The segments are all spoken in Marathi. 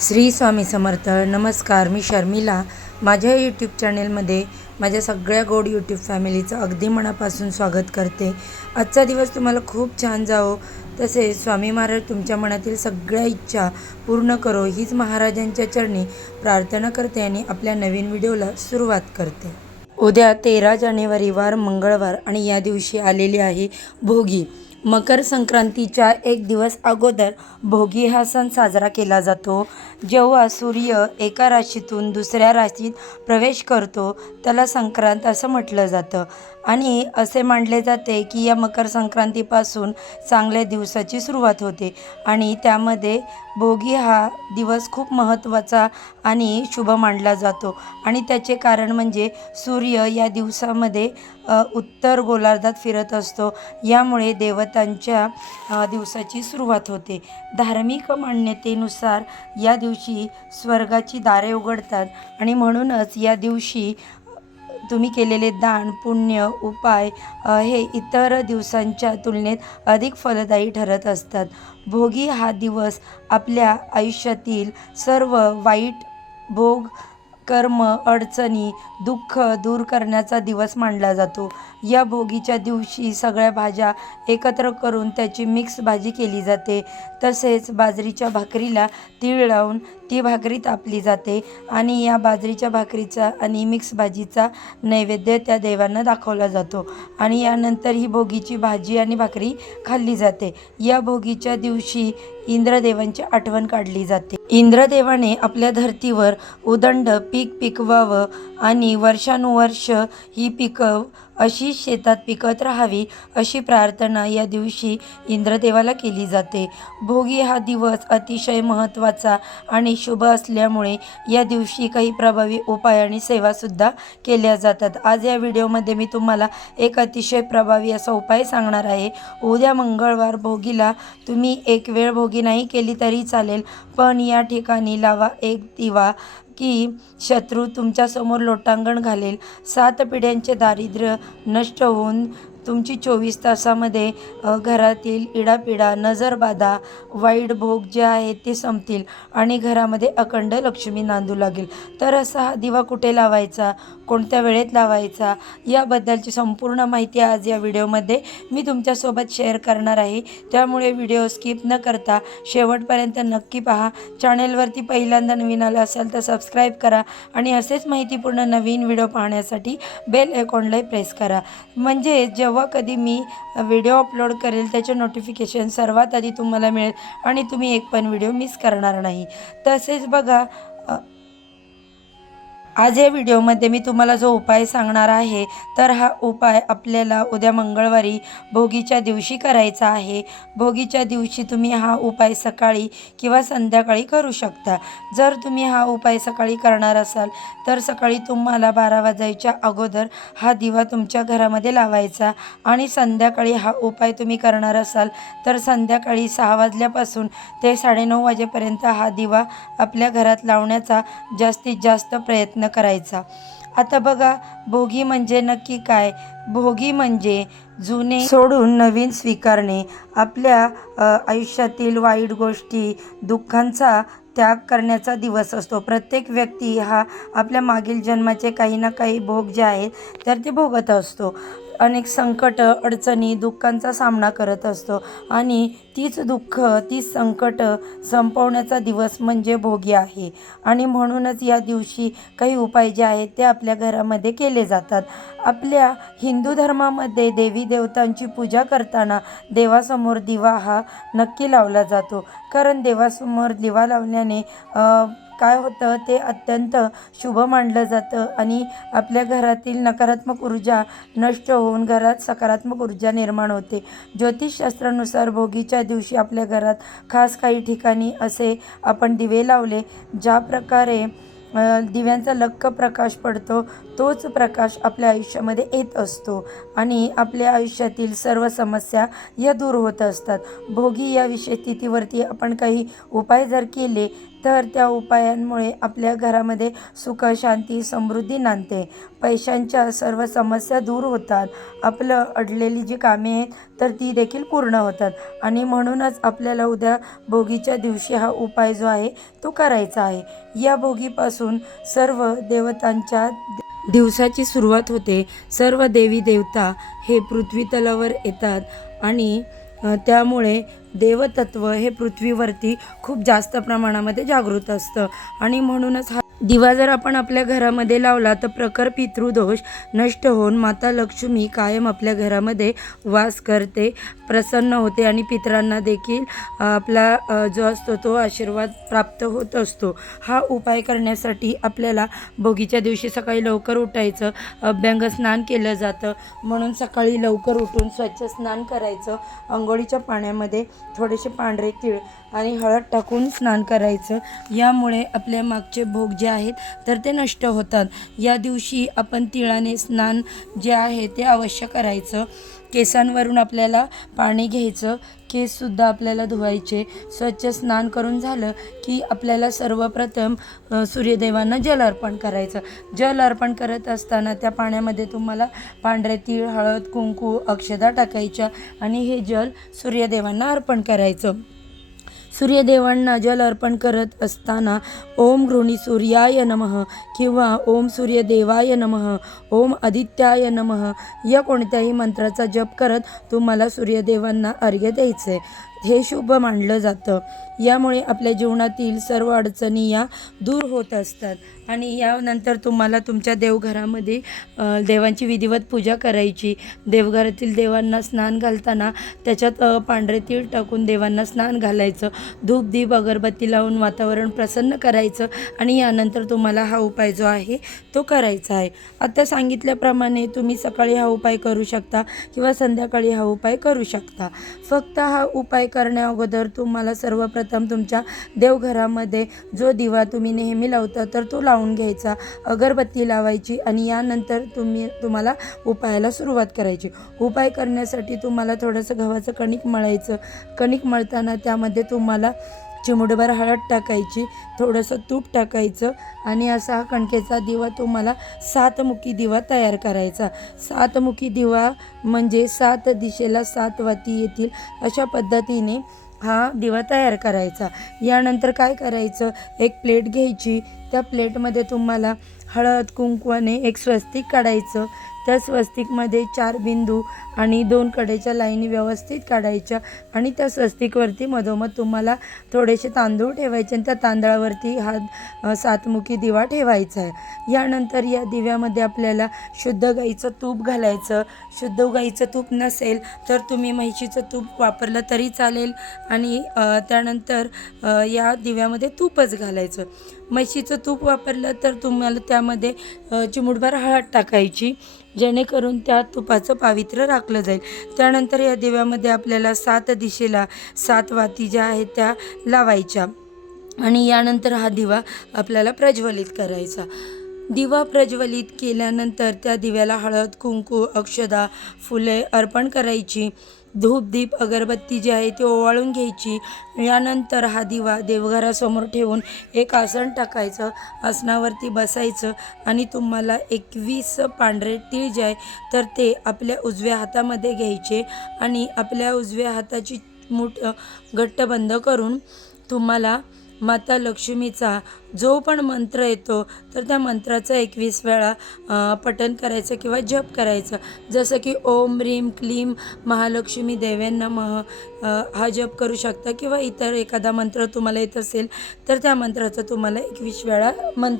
श्री स्वामी समर्थ नमस्कार. मी शर्मिला. माझ्या यूट्यूब चॅनेलमध्ये माझ्या सगळ्या गोड यूट्यूब फॅमिलीचं अगदी मनापासून स्वागत करते. आजचा दिवस तुम्हाला खूप छान जावो. तसेच स्वामी महाराज तुमच्या मनातील सगळ्या इच्छा पूर्ण करो. हीच महाराजांच्या चरणी प्रार्थना करते आणि आपल्या नवीन व्हिडिओला सुरुवात करते. उद्या तेरा जानेवारी वार मंगळवार आणि या दिवशी आलेली आहे भोगी. मकर संक्रांतीच्या एक दिवस अगोदर भोगी हा सण साजरा केला जातो. जेव्हा सूर्य एका राशीतून दुसऱ्या राशीत प्रवेश करतो त्याला संक्रांत असं म्हटलं जातं. आणि असे मानले जाते की या मकर संक्रांतीपासून चांगल्या दिवसाची सुरुवात होते. आणि त्यामध्ये भोगी हा दिवस खूप महत्त्वाचा आणि शुभ मानला जातो. आणि त्याचे कारण म्हणजे सूर्य या दिवसामध्ये उत्तर गोलार्धात फिरत असतो. यामुळे देवतांच्या दिवसाची सुरुवात होते. धार्मिक मान्यतेनुसार या दिवशी स्वर्गाची दारे उघडतात आणि म्हणूनच या दिवशी तुम्ही केलेले दान पुण्य उपाय हे इतर दिवसांच्या तुलनेत अधिक फलदायी ठरत असतात. भोगी हा दिवस आपल्या आयुष्यातील सर्व वाईट भोग कर्म अडचणी दुःख दूर करण्याचा दिवस मानला जातो. या भोगीच्या दिवशी सगळ्या भाज्या एकत्र करून त्याची मिक्स भाजी केली जाते. तसेच बाजरीच्या भाकरीला तीळ लावून ती भाकरी तापली जाते आणि या बाजरीच्या भाकरीचा आणि मिक्स भाजीचा नैवेद्य त्या देवांना दाखवला जातो आणि यानंतर ही भोगीची भाजी आणि भाकरी खाल्ली जाते. या भोगीच्या दिवशी इंद्रदेवांची आठवण काढली जाते. इंद्रदेवाने आपल्या धर्तीवर उदंड पीक पिकवावं आणि वर्षानुवर्ष ही पिकं अशी शेतात पिकत राहावी अशी प्रार्थना या दिवशी इंद्रदेवाला केली जाते. भोगी हा दिवस अतिशय महत्त्वाचा आणि शुभ असल्यामुळे या दिवशी काही प्रभावी उपाय आणि सेवासुद्धा केल्या जातात. आज या व्हिडिओमध्ये मी तुम्हाला एक अतिशय प्रभावी असा उपाय सांगणार आहे. उद्या मंगळवार भोगीला तुम्ही एक वेळ भोगी नाही केली तरी चालेल. पण या ठिकाणी लावा एक दिवा की शत्रू तुमच्यासमोर लोटांगण घालेल. सात पिढ्यांचे दारिद्र्य नष्ट होऊन तुमची चोवीस तासामध्ये घरातील इडापिडा नजरबाधा वाईट भोग जे आहेत ते संपतील आणि घरामध्ये अखंड लक्ष्मी नांदू लागेल. तर असा हा दिवा कुठे लावायचा? कोणत्या वेळेत लावायचा? याबद्दलची संपूर्ण माहिती आज या व्हिडिओमध्ये मी तुमच्यासोबत शेअर करणार आहे. त्यामुळे व्हिडिओ स्किप न करता शेवटपर्यंत नक्की पहा. चॅनेलवरती पहिल्यांदा नवीन आलं असेल तर सबस्क्राईब करा आणि असेच माहितीपूर्ण नवीन व्हिडिओ पाहण्यासाठी बेल आयकॉनलाही प्रेस करा. म्हणजे जेव्हा कधी मी व्हिडिओ अपलोड करेल त्याचे नोटिफिकेशन सर्वात आधी तुम्हाला मिळेल आणि तुम्ही एक पण व्हिडिओ मिस करणार नाही. तसेच बघा आज या व्हिडिओमध्ये मी तुम्हाला जो उपाय सांगणार आहे तर हा उपाय आपल्याला उद्या मंगळवारी भोगीच्या दिवशी करायचा आहे. भोगीच्या दिवशी तुम्ही हा उपाय सकाळी किंवा संध्याकाळी करू शकता. जर तुम्ही हा उपाय सकाळी करणार असाल तर सकाळी तुम्हाला बारा वाजायच्या अगोदर हा दिवा तुमच्या घरामध्ये लावायचा आणि संध्याकाळी हा उपाय तुम्ही करणार असाल तर संध्याकाळी सहा वाजल्यापासून ते साडेनऊ वाजेपर्यंत हा दिवा आपल्या घरात लावण्याचा जास्तीत जास्त प्रयत्न करायचा. आता बघा भोगी म्हणजे नक्की काय? भोगी म्हणजे जुने सोडून नवीन स्वीकारणे. आपल्या आयुष्यातील वाईट गोष्टी दुःखांचा त्याग करण्याचा दिवस असतो. प्रत्येक व्यक्ती हा आपल्या मागील जन्माचे काही ना काही भोग जे आहेत तर ते भोगत असतो. अनेक संकट अडचणी दुःखांचा सामना करत असतो. आणि तीच दुःख तीच संकट संपवण्याचा दिवस म्हणजे भोगी आहे. आणि म्हणूनच या दिवशी काही उपाय जे आहेत ते आपल्या घरामध्ये केले जातात. आपल्या हिंदू धर्मामध्ये देवी देवतांची पूजा करताना देवासमोर दिवा हा नक्की लावला जातो. कारण देवासमोर दिवा लावल्याने काय होतं ते अत्यंत शुभ मानलं जातं आणि आपल्या घरातील नकारात्मक ऊर्जा नष्ट होऊन घरात सकारात्मक ऊर्जा निर्माण होते. ज्योतिषशास्त्रानुसार भोगीच्या दिवशी आपल्या घरात खास काही ठिकाणी असे आपण दिवे लावले ज्या प्रकारे दिव्यांचा लक्क प्रकाश पडतो तोच प्रकाश आपल्या आयुष्यामध्ये येत असतो आणि आपल्या आयुष्यातील सर्व समस्या या दूर होत असतात. भोगी या विषय स्थितीवरती आपण काही उपाय जर केले तर त्या उपायांमुळे आपल्या घरामध्ये सुख शांती समृद्धी नांदते. पैशांच्या सर्व समस्या दूर होतात. आपलं अडलेली जी कामे आहेत तर ती देखील पूर्ण होतात. आणि म्हणूनच आपल्याला उद्या भोगीच्या दिवशी हा उपाय जो आहे तो करायचा आहे. या भोगीपासून सर्व देवतांच्या दिवसाची सुरुवात होते. सर्व देवी देवता हे पृथ्वी तलावर येतात आणि त्यामुळे देवतत्व हे पृथ्वीवरती खूप जास्त प्रमाणामध्ये जागृत असतं. आणि म्हणूनच हा दिवा जर आपण आपल्या घरामध्ये लावला तर प्रखर पितृदोष नष्ट होऊन माता लक्ष्मी कायम आपल्या घरामध्ये वास करते प्रसन्न होते आणि पितरांना देखील आपला जो असतो तो आशीर्वाद प्राप्त होत असतो. हा उपाय करण्यासाठी आपल्याला भोगीच्या दिवशी सकाळी लवकर उठायचं अभ्यंग स्नान केलं जातं. म्हणून सकाळी लवकर उठून स्वच्छ स्नान करायचं. आंघोळीच्या पाण्यामध्ये थोडेसे पांढरे तीळ आणि हळद टाकून स्नान करायचं. यामुळे आपल्या मागचे भोग जे आहेत तर ते नष्ट होतात. या दिवशी आपण तिळाने स्नान जे आहे ते अवश्य करायचं. केसांवरून आपल्याला पाणी घ्यायचं. केससुद्धा आपल्याला धुवायचे. स्वच्छ स्नान करून झालं की आपल्याला सर्वप्रथम सूर्यदेवांना जल अर्पण करायचं. जल अर्पण करत असताना त्या पाण्यामध्ये तुम्हाला पांढरे तीळ हळद कुंकू अक्षदा टाकायच्या आणि हे जल सूर्यदेवांना अर्पण करायचं. सूर्यदेवांना जल अर्पण करत असताना ओम गृणी सूर्याय नमः किंवा ओम सूर्यदेवाय नमः ओम आदित्याय नमः या कोणत्याही मंत्राचा जप करत तुम्हाला सूर्यदेवांना अर्घ्य द्यायचे हे शुभ मानलं जातं. यामुळे आपल्या जीवनातील सर्व अडचणी या दूर होत असतात. आणि यानंतर तुम्हाला तुमच्या देवघरामध्ये देवांची विधिवत पूजा करायची. देवघरातील देवांना स्नान घालताना त्याच्यात पांढरे तीळ टाकून देवांना स्नान घालायचं. धूप दीप अगरबत्ती लावून वातावरण प्रसन्न करायचं. आणि यानंतर तुम्हाला हा उपाय जो आहे तो करायचा आहे. आता सांगितल्याप्रमाणे तुम्ही सकाळी हा उपाय करू शकता किंवा संध्याकाळी हा उपाय करू शकता. फक्त हा उपाय करण्या अगोदर तुम्हाला सर्वप्रथम तुमच्या देवघरामध्ये जो दिवा तुम्ही नेहमी लावता तर तो लावून घ्यायचा. अगरबत्ती लावायची आणि यानंतर तुम्ही तुम्हाला उपायाला सुरुवात करायची. उपाय करण्यासाठी तुम्हाला थोडंसं गव्हाचं कणिक मळायचं. कणिक मळताना त्यामध्ये तुम्हाला चिमुटभर हळद टाकायची थोडंसं तूप टाकायचं आणि असा हा कणकेचा दिवा तुम्हाला सातमुखी दिवा तयार करायचा. सातमुखी दिवा म्हणजे सात दिशेला सात वाती येतील अशा पद्धतीने हा दिवा तयार करायचा. यानंतर काय करायचं? एक प्लेट घ्यायची. त्या प्लेटमध्ये तुम्हाला हळद कुंकवाने एक स्वस्तिक काढायचं. त्या स्वस्तिकमध्ये चार बिंदू आणि दोन कडेच्या लाईनी व्यवस्थित काढायच्या आणि त्या स्वस्तिकवरती मधोमध तुम्हाला थोडेसे तांदूळ ठेवायचे आणि त्या तांदळावरती हा सातमुखी दिवा ठेवायचा आहे. यानंतर या दिव्यामध्ये आपल्याला शुद्ध गाईचं तूप घालायचं. शुद्ध गाईचं तूप नसेल तर तुम्ही म्हैशीचं तूप वापरलं तरी चालेल आणि त्यानंतर या दिव्यामध्ये तूपच घालायचं. म्हशीचं तूप वापरलं तर तुम्हाला त्यामध्ये चिमुटभर हळद टाकायची जेणेकरून त्या तुपाचं पावित्र्य राखलं जाईल. त्यानंतर या दिव्यामध्ये आपल्याला सात दिशेला सात वाती ज्या आहेत त्या लावायच्या आणि यानंतर हा दिवा आपल्याला प्रज्वलित करायचा. दिवा प्रज्वलित केल्यानंतर त्या दिव्याला हळद कुंकू अक्षदा फुले अर्पण करायची. धूप दीप अगरबत्ती जी आहे ती ओवाळून घ्यायची. यानंतर हा दिवा देवघरासमोर ठेवून एक आसन टाकायचं. आसनावरती बसायचं आणि तुम्हाला एकवीस पांढरे तीळ जे आहे तर ते आपल्या उजव्या हातामध्ये घ्यायचे आणि आपल्या उजव्या हाताची मूठ घट्ट बंद करून तुम्हाला माता लक्ष्मीचा जो पण मंत्र येतो तर त्या मंत्राचं एकवीस वेळा पठन करायचं किंवा जप करायचं. जसं की ओम रीम क्लीम महालक्ष्मी देवेंना मह हा जप करू शकता किंवा इतर एखादा मंत्र तुम्हाला येत असेल तर त्या मंत्राचा तुम्हाला एकवीस वेळा मन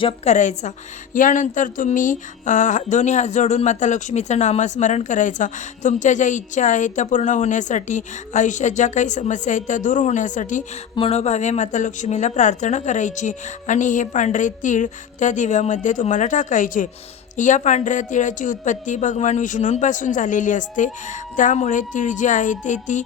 जप करायचा. यानंतर तुम्ही हा- दोन्ही हात जोडून माता लक्ष्मीचं नामस्मरण करायचं. तुमच्या ज्या इच्छा आहेत त्या पूर्ण होण्यासाठी आयुष्यात ज्या काही समस्या आहेत त्या दूर होण्यासाठी मनोभावे माता लक्ष्मीला प्रार्थना करायची. आणि हे पांढरे तीळ त्या दिव्यामध्ये तुम्हाला टाकायचे. या पांढऱ्या तिळाची उत्पत्ती भगवान विष्णूंपासून झालेली असते. त्यामुळे तीळ जे आहे ते ती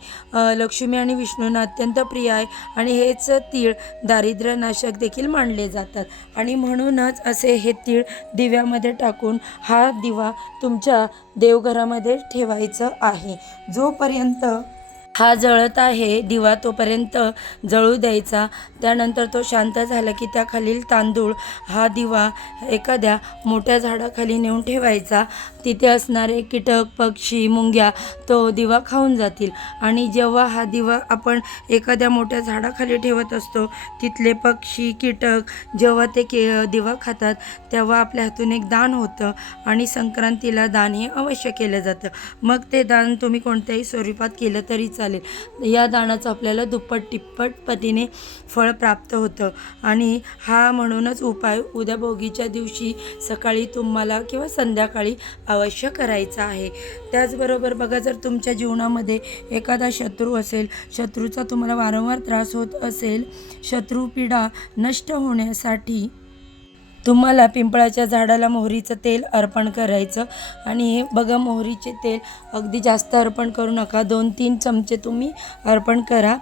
लक्ष्मी आणि विष्णूंना अत्यंत प्रिय आहे आणि हेच तीळ दारिद्र्यनाशक देखील मानले जातात. आणि म्हणूनच असे हे तीळ दिव्यामध्ये टाकून हा दिवा तुमच्या देवघरामध्ये ठेवायचं आहे. जोपर्यंत हा जळत आहे दिवा तोपर्यंत जळू द्यायचा. त्यानंतर तो शांत झाला की त्याखालील तांदूळ हा दिवा एखाद्या मोठ्या झाडाखाली नेऊन ठेवायचा. तिथे असणारे कीटक पक्षी मुंग्या तो दिवा खाऊन जातील. आणि जेव्हा हा दिवा आपण एखाद्या मोठ्या झाडाखाली ठेवत असतो तिथले पक्षी कीटक जेव्हा ते के दिवा खातात तेव्हा आपल्या हातून एक दान होतं आणि संक्रांतीला दान हे अवश्य केलं जातं. मग ते दान तुम्ही कोणत्याही स्वरूपात केलं तरी चालेल. या दानाचं आपल्याला दुप्पट तिप्पट पटीने फळ प्राप्त होतं. आणि हा म्हणूनच उपाय उद्या भोगीच्या दिवशी सकाळी तुम्हाला किंवा संध्याकाळी अवश्य करायचा आहे. त्याचबरोबर बघा जर तुमच्या जीवनामध्ये एखादा शत्रू असेल शत्रूचा तुम्हाला वारंवार त्रास होत असेल शत्रुपीडा नष्ट होण्यासाठी तुम्हाला पिंपळाच्या झाडाला मोहरीचं तेल अर्पण करायचं. आणि हे बघा मोहरीचे तेल अगदी जास्त अर्पण करू नका. दोन तीन चमचे तुम्ही अर्पण करा.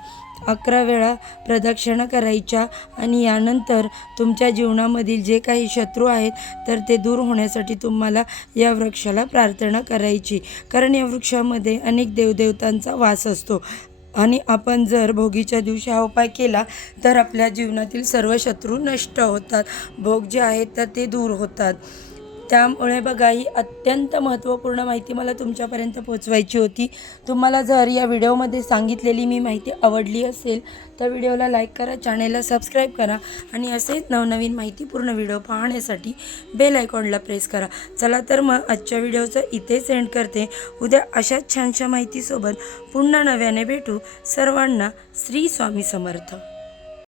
अकरा वेळा प्रदक्षिणा करायच्या आणि यानंतर तुमच्या जीवनामधील जे काही शत्रू आहेत तर ते दूर होण्यासाठी तुम्हाला या वृक्षाला प्रार्थना करायची. कारण या वृक्षामध्ये अनेक देवदेवतांचा वास असतो. आणि आपण जर भोगीच्या दिवशी हा उपाय केला तर आपल्या जीवनातील सर्व शत्रू नष्ट होतात. भोग जे आहेत तर ते दूर होतात. त्यामुळे बघा ही अत्यंत महत्त्वपूर्ण माहिती मला तुमच्यापर्यंत पोचवायची होती. तुम्हाला जर या व्हिडिओमध्ये सांगितलेली मी माहिती आवडली असेल तर व्हिडिओला लाईक करा चॅनेलला सबस्क्राईब करा आणि असेच नवनवीन माहितीपूर्ण व्हिडिओ पाहण्यासाठी बेल आयकॉनला प्रेस करा. चला तर मग आजच्या व्हिडिओचं इथे सेंड करते. उद्या अशाच छानशा माहितीसोबत पुन्हा नव्याने भेटू. सर्वांना श्री स्वामी समर्थ.